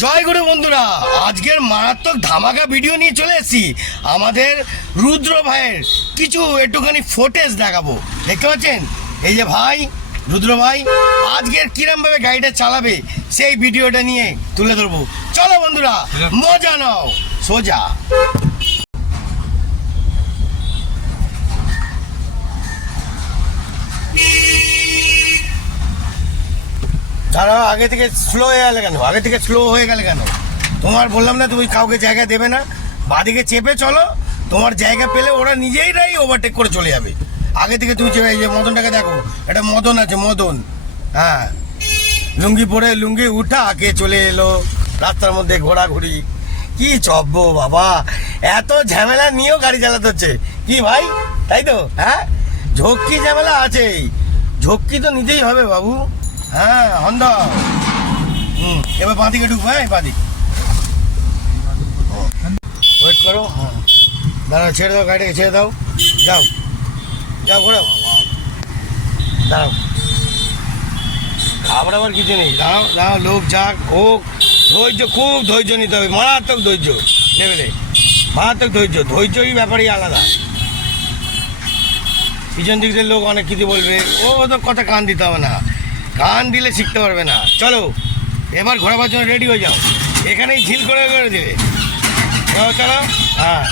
জয় গুরু বন্ধুরা, আজকের মারাত্মক ধামাকা ভিডিও নিয়ে চলে এসেছি। আমাদের রুদ্র ভাইয়ের কিছু একটুখানি ফুটেজ দেখাবো। দেখতে পাচ্ছেন, এই যে ভাই রুদ্র ভাই আজকের কিরমভাবে গাড়িটা চালাবে সেই ভিডিওটা নিয়ে তুলে ধরবো। চলো বন্ধুরা, মজা নাও সোজা। তারা আগে থেকে স্লো হয়ে গেলে কেন? তোমার বললাম না তুমি কাউকে জায়গা দেবে না, বাদিকে চেপে চলো, তোমার জায়গা পেলে ওরা নিজেরাই ওভারটেক করে চলে যাবে। আগে থেকে তুমি চেপে, এই যে মদনটাকে দেখো, এটা মদন আছে, মদন, হ্যাঁ, লুঙ্গি পরে লুঙ্গি উঠা আগে চলে এলো রাস্তার মধ্যে ঘোরাঘুরি। কি চব্য বাবা, এত ঝামেলা নিয়েও গাড়ি চালাতে হচ্ছে কি ভাই, তাই তো? হ্যাঁ, ঝক্কি ঝামেলা আছেই, ঝক্কি তো নিতেই হবে বাবু। হ্যাঁ হন্দ, এবার বাঁদিকে ঢুকবো। হ্যাঁ বাঁদিক ওয়েট করো। হ্যাঁ দাঁড়াও, ছেড়ে দাও গাড়িটাকে, ছেড়ে দাও, যাও যাও ঘোরাও, দাঁড়াও, খাবার আবার কিছু নেই, দাঁড়াও দাঁড়াও, লোক যাক হোক, ধৈর্য, খুব ধৈর্য নিতে হবে, মারাত্মক ধৈর্য লেভেলে, মারাত্মক ধৈর্যই ব্যাপারই আলাদা। পিছন দিক দিয়ে লোক অনেক কিছু বলবে, ও তো কথা কান দিতে হবে না, কান দিলে শিখতে পারবে না। চলো এবার ঘোরাবার জন্য রেডি হয়ে যাও, এখানেই ঝিল করে দেবে। চলো, হ্যাঁ,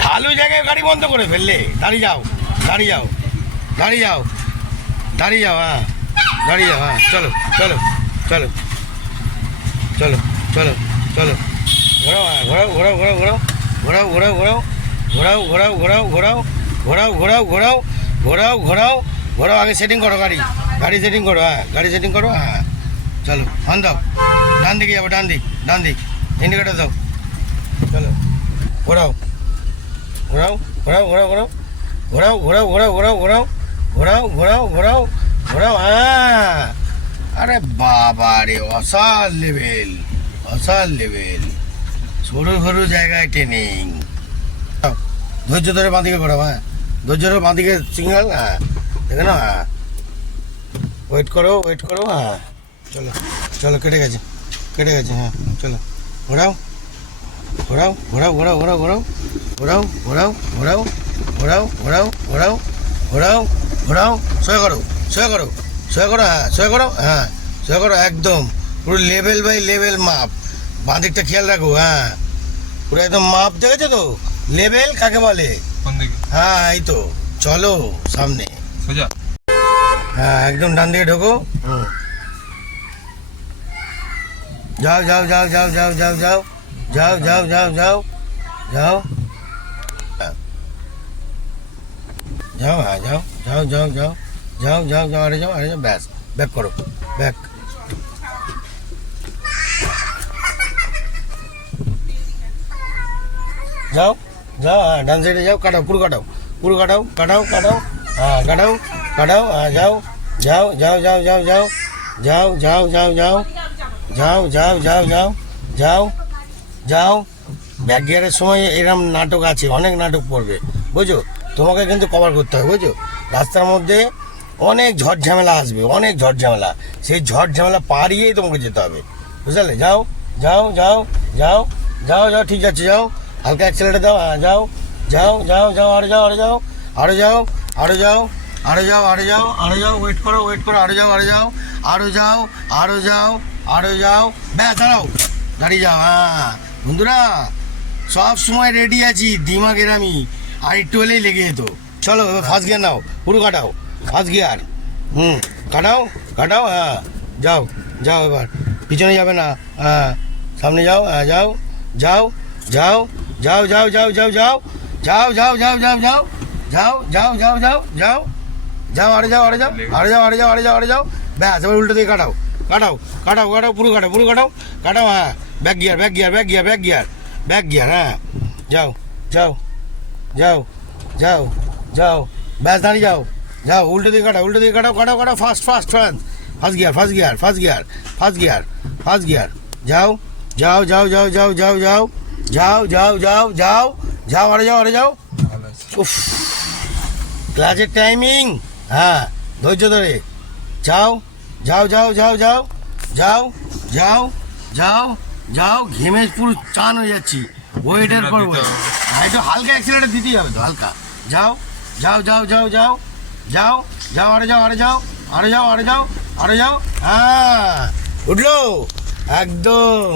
ঢালু জায়গায় গাড়ি বন্ধ করে ফেললে, দাঁড়িয়ে যাও, দাঁড়িয়ে যাও, দাঁড়িয়ে যাও, দাঁড়িয়ে যাও, হ্যাঁ দাঁড়িয়ে যাও, হ্যাঁ চলো চলো চলো চলো চলো চলো, ঘোরাও, হ্যাঁ ঘোরাও ঘোরাও ঘোরাও ঘোরাও ঘোরাও ঘোরাও ঘোরাও ঘোরাও ঘোরাও ঘোরাও ঘোরাও ঘোরাও ঘোরাও ঘোরাও ঘোরাও ঘোরাও, আগে সেটিং করো, গাড়ি সেটিং করো, হ্যাঁ গাড়ি সেটিং করো, হ্যাঁ চলো হন দাও, ডান দিকে যাবো, ডান দিক ইন্ডিকেটার দাও, চলো ঘোরাও ঘোরাও ঘোরাও ঘোরাও ঘোরাও ঘোরাও ঘোরাও ঘোরাও ঘোরাও ঘোরাও ঘোরাও ঘোরাও ঘোরাও, হ্যাঁ। আরে বাবা রে, অসাল লেভেল, সরু সরু জায়গায় ট্রেনিং। ধৈর্য ধরে বাঁদিকে ঘোরাও, হ্যাঁ ধৈর্য ধরে বাঁদিকে সিগন্যাল, হ্যাঁ দেখে না, হ্যাঁ ওয়েট করো, হ্যাঁ চলো চলো, কেটে গেছে, হ্যাঁ চলো ঘোরাও ঘোরাও ঘোরাও ঘোরাও ঘোরাও ঘোরাও ঘোরাও ঘোরাও ঘোরাও ঘোরাও ঘোরাও ঘোরাও ঘোরাও ঘোরাও, সোয়া করো, হ্যাঁ সোয়া করো, একদম পুরো লেভেল বাই লেভেল মাপ, বাঁ দিকটা খেয়াল রাখো, হ্যাঁ পুরো একদম মাপ, দেখেছো তো লেভেল কাকে বলে? হ্যাঁ এই তো, চলো সামনে, হ্যাঁ একদম ডান দিকে ঢোকো, যাও যাও যাও যাও যাও যাও যাও যাও যাও যাও যাও যাও যাও, হ্যাঁ যাও যাও যাও যাও যাও যাও যাও, আরে যাও, ব্যাস, ব্যাক করো, ব্যাক, যাও যাও, হ্যাঁ ডান সাইডে যাও, কাটাও, হ্যাঁ কাটাও, হ্যাঁ যাও যাও যাও যাও যাও যাও যাও যাও যাও যাও যাও যাও যাও যাও যাও যাও। ব্যাক গিয়ারের সময় এরম নাটক আছে, অনেক নাটক পড়বে, বুঝো, তোমাকে কিন্তু কভার করতে হবে, বুঝো, রাস্তার মধ্যে অনেক ঝড় ঝামেলা আসবে, সেই ঝড় ঝামেলা পাড়িয়েই তোমাকে যেতে হবে, বুঝলে? যাও যাও যাও যাও যাও যাও, ঠিক আছে, যাও, হালকা অ্যাক্সিলেটার দাও, হ্যাঁ যাও যাও যাও যাও, আরো যাও, আরো যাও, ওয়েট করো, আরো যাও, ব্যাস, দাঁড়িয়ে যাও, হ্যাঁ বন্ধুরা সব সময় রেডি আছি, দিমাগের আমি আর একটু হলেই লেগে যেত। চলো এবার ফার্স্ট গিয়ার নাও, পুরো কাটাও, ফার্স্ট গিয়ার, কাটাও, হ্যাঁ যাও যাও, এবার পিছনে যাবে না, হ্যাঁ সামনে যাও, হ্যাঁ যাও যাও যাও যাও যাও যাও যাও যাও যাও যাও যাও যাও যাও যাও যাও যাও যাও যাও যাও, আরে যাও, ব্যাস, এবার উল্টো দিকে কাটাও, পুরো কাটাও, হ্যাঁ ব্যাক গিয়ার, হ্যাঁ যাও যাও যাও যাও যাও, ব্যাস দাঁড়িয়ে যাও, উল্টো দিকে কাটাও, ফার্স্ট গিয়ার, যাও যাও যাও যাও যাও যাও যাও যাও যাও যাও যাও যাও, আরে যাও, উফ, ক্লাচের টাইমিং, হ্যাঁ ধৈর্য ধরে যাও যাও যাও যাও যাও যাও যাও যাও যাও, ঘেমে পুরো চান হয়ে যাচ্ছি, ওয়েটার করবো। একটু হালকা অ্যাক্সিলেটার দিতেই হবে তো, হালকা। যাও যাও যাও যাও যাও যাও যাও, আরে যাও, আরে যাও, আরে যাও, আরে যাও, আরে যাও। হ্যাঁ, উঠলো একদম।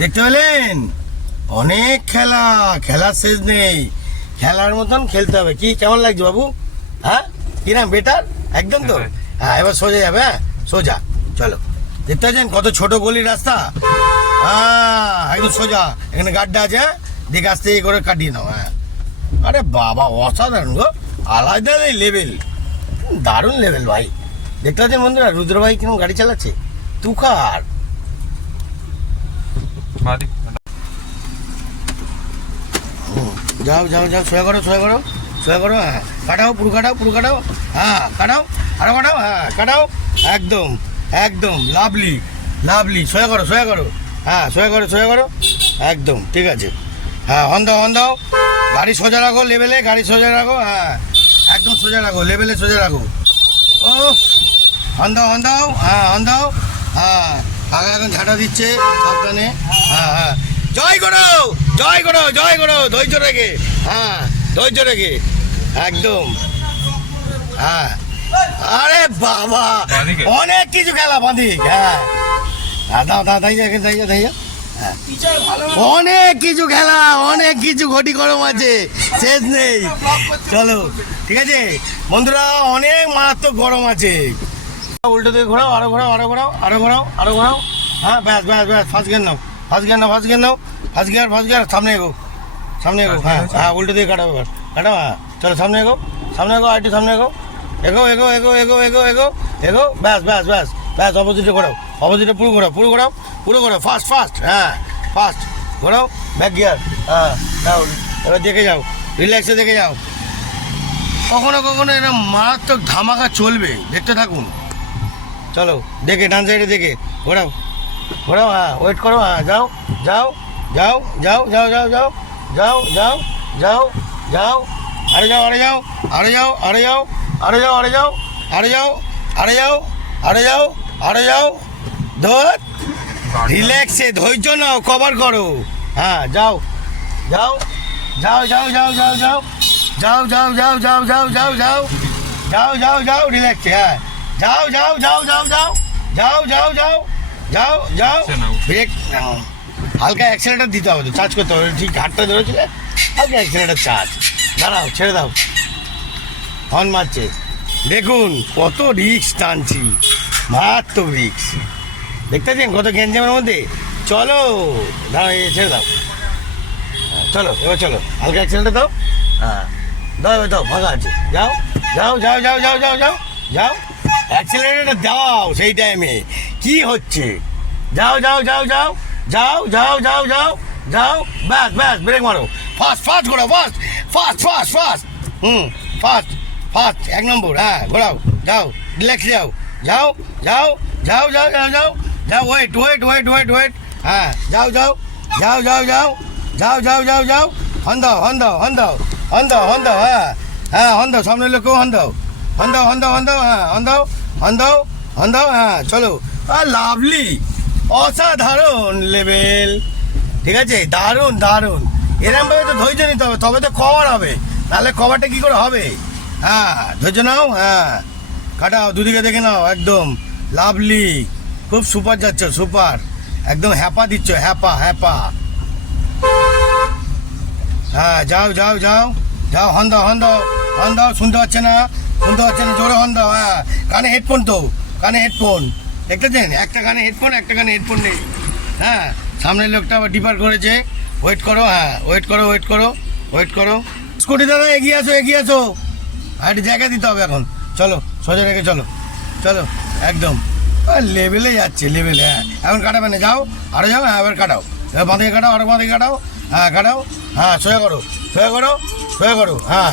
দেখতে পেলেন, অনেক খেলা, খেলার শেষ নেই, খেলার মতন খেলতে হবে। কি কেমন লাগছে বাবু? হ্যাঁ, কিরাম বেটার? একদম তো। হ্যাঁ, এবার সোজা যাবে। হ্যাঁ, সোজা চলো। দেখতে পাচ্ছেন কত ছোট গলির রাস্তা? হ্যাঁ, একদম সোজা। এখানে গাড্ডা আছে, হ্যাঁ, দেখে আস্তে করে কাটিয়ে নাও। হ্যাঁ, আরে বাবা, অসাধারণ গো, আলাদা লেভেল, দারুণ লেভেল ভাই। দেখতে পাচ্ছেন বন্ধুরা, রুদ্র ভাই কিরকম গাড়ি চালাচ্ছে, তুখার। যাও যাও যাও, সোয়া করো, সোয়া করো, সোয়া করো। হ্যাঁ, কাটাও, পুরো কাটাও, পুরো কাটাও। হ্যাঁ, কাটাও, আরো কাটাও। হ্যাঁ, কাটাও, একদম একদম লাভলি লাভলি। সোয়া করো, সোয়া করো। হ্যাঁ, সোয়া করো, সোয়া করো, একদম ঠিক আছে। হ্যাঁ, হন দাও, হন দাও। গাড়ি সোজা রাখো, লেভেলে গাড়ি সোজা রাখো। হ্যাঁ, একদম সোজা রাখো, লেভেলে সোজা রাখো। ও, হন দাও, হন দাও। হ্যাঁ, হন দাও। হ্যাঁ, কাকা এখন ঝাঁটা দিচ্ছে সাবধানে। হ্যাঁ হ্যাঁ, জয় করো, জয় করো, জয় করো, ধৈর্য রেখে। হ্যাঁ, ধৈর্য রেখে, একদম। হ্যাঁ, আরে বাবা, অনেক কিছু খেলা বাঁধিক। হ্যাঁ, দাও দাও, তাই যা, তাই যা, তাই যা। হ্যাঁ, অনেক কিছু খেলা, অনেক কিছু ঘটি গরম আছে, শেষ নেই। চলো, ঠিক আছে বন্ধুরা, অনেক মারাত্মক গরম আছে। উল্টো দিকে ঘোরাও, আরো ঘোরাও, আরো ঘোরাও, আরো ঘোরাও, আরো ঘোরাও। হ্যাঁ, ব্যাস ব্যাস ব্যাস, ফার্স্ট গিয়ার নাও, ফার্স্ট গিয়ার নাও, ফার্স্ট গিয়ার নাও, ফার্স্ট গিয়ার, ফার্স্ট গিয়ার। সামনে এগো, সামনে এগো। হ্যাঁ হ্যাঁ, উল্টো দিকে কাটাও, এবার কাটাও। হ্যাঁ, চলো সামনে এগো, সামনে এগো, আরেকটু সামনে এগো, এগো এগো এগো এগো এগো এগো এগো, ব্যাস ব্যাস ব্যাস ব্যাস। অপোজিটে ঘোরাও, অপোজিটে পুরো ঘোরাও, পুরো ঘোরাও, পুরো ঘোরাও, ফাস্ট ফাস্ট। হ্যাঁ, ফাস্ট ঘোরাও, ব্যাক গিয়ার। হ্যাঁ, যাও, এবার দেখে যাও, রিল্যাক্সে দেখে যাও। কখনো কখনো এরকম মারাত্মক ধামাকা চলবে, দেখতে থাকুন। চলো, দেখে ডান সাইডে দেখে ঘোরাও, ঘোরাও। হ্যাঁ, ওয়েট করো। হ্যাঁ, যাও যাও যাও যাও যাও যাও যাও যাও যাও যাও যাও, আরে যাও, আরে যাও, আরে যাও, আরে যাও, আরে যাও, আরে যাও, আরে যাও, আরে যাও, আরে যাও, আরে যাও। ধর, রিল্যাক্সে ধৈর্য নাও, কভার করো। হ্যাঁ, যাও যাও যাও যাও যাও যাও যাও যাও যাও যাও যাও যাও যাও যাও যাও যাও যাও, রিল্যাক্সে। হ্যাঁ, যাও যাও যাও যাও যাও যাও যাও যাও যাও যাও। ব্রেক, হালকা অ্যাক্সিলেটার দিতে হবে তো, চার্জ করতে হবে। ঠিক ঘাটটা ধরেছিলে, হালকা অ্যাক্সিলেটার চার্জ। দাঁড়াও, ছেড়ে দাও, হর্ন মারছে। দেখুন কত রিক্স টানছি, মারাত্মক রিক্স। দেখতে পাচ্ছেন কত গ্যাঞ্জামের মধ্যে। চলো, দাঁড়াও, ছেড়ে দাও। চলো, এবার চলো, হালকা অ্যাক্সিলেটার দাও। হ্যাঁ, দাও, এবার দাও, ফাঁকা আছে। যাও যাও যাও যাও যাও যাও যাও যাও, অ্যাক্সিলারেটরটা দাও সেই টাইমে। কি হচ্ছে? যাও যাও যাও যাও যাও যাও যাও যাও যাও, ব্যাস ব্যাস, ব্রেক মারো, ফাস্ট ফাস্ট ঘোরাও, fast fast fast fast. Fast fast, এক নম্বর। হ্যাঁ, ঘোরাও, যাও, রিল্যাক্স যাও, যাও যাও যাও যাও যাও যাও যাও, wait wait wait wait wait. হ্যাঁ, যাও যাও যাও যাও যাও যাও যাও যাও যাও, হন দাও, হন দাও, হন দাও, হন দাও, হন দাও। হ্যাঁ হ্যাঁ, হন দাও, সামনের লোককেও হন দাও, হন দাও, হন দাও, হন দাও। হ্যাঁ, হন দাও, হন দাও, হন দাও। হ্যাঁ, চলো। লাভলি, অসাধারণ লেভেল, ঠিক আছে, দারুণ দারুণ। এরমভাবে তো ধৈর্য নিতে হবে, তবে তো কভার হবে, নাহলে কভারটা কী করে হবে? হ্যাঁ, ধৈর্য নাও। হ্যাঁ, কাটাও, দুদিকে দেখে নাও, একদম লাভলি, খুব সুপার যাচ্ছ, সুপার, একদম হ্যাপা দিচ্ছ, হ্যাপা হ্যাপা। হ্যাঁ, যাও যাও যাও যাও, হন দাও, হন দাও, হন দাও। শুনতে পাচ্ছে না, শুনতে পাচ্ছে না, জোরে হন দাও। হ্যাঁ, কানে হেডফোন তো, কানে হেডফোন, দেখতেছেন, একটা কানে হেডফোন, একটা কানে হেডফোন নেই। হ্যাঁ, সামনের লোকটা আবার ডিপার করেছে, ওয়েট করো। হ্যাঁ, ওয়েট করো, ওয়েট করো, ওয়েট করো। স্কুটি দাদা, এগিয়ে আসো, এগিয়ে আসো। আর একটু জায়গা দিতে হবে এখন। চলো, সোজা রেখে চলো, চলো, একদম লেভেলে যাচ্ছে, লেভেলে। হ্যাঁ, এখন কাটাবে না, যাও, আরো যাও। হ্যাঁ, এবার কাটাও, এবার বাঁধে কাটাও, আরো বাঁধে কাটাও। হ্যাঁ, কাটাও। হ্যাঁ, সোয়া করো, সোয়া করো, সোয়া করো। হ্যাঁ,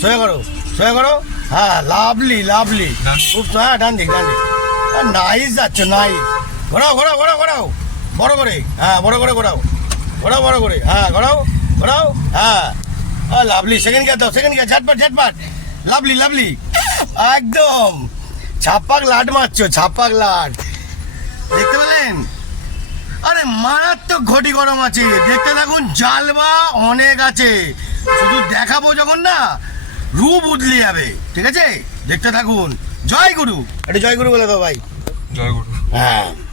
সোয়া করো, সোয়া করো। হ্যাঁ, লাভলি লাভলি, খুব। হ্যাঁ, ডান দিক, ডান দিক। নাইস যাচ্ছে, নাইস। ঘোরাও, ঘোরাও, ঘোরাও, ঘোরাও, বড় করে। হ্যাঁ, বড় করে ঘোরাও, ঘোরাও, বড় করে। হ্যাঁ, ঘোরাও, ঘোরাও। হ্যাঁ, লাভলি, সেকেন্ড গিয়ার দাও, সেকেন্ড গিয়ার, ঝটপট ঝটপট, লাভলি লাভলি, একদম ছাপ্পাক লাট মারছো, ছাপ্পাক লাট। দেখতে পেলেন আরে মারাত্মক ঘটি গরম আছে, দেখতে থাকুন। জালবা অনেক আছে, শুধু দেখাবো যখন না রূপ বদলে যাবে, ঠিক আছে? দেখতে থাকুন। জয় গুরু, এটা জয় গুরু বলে দাও ভাই। জয় গুরু। হ্যাঁ।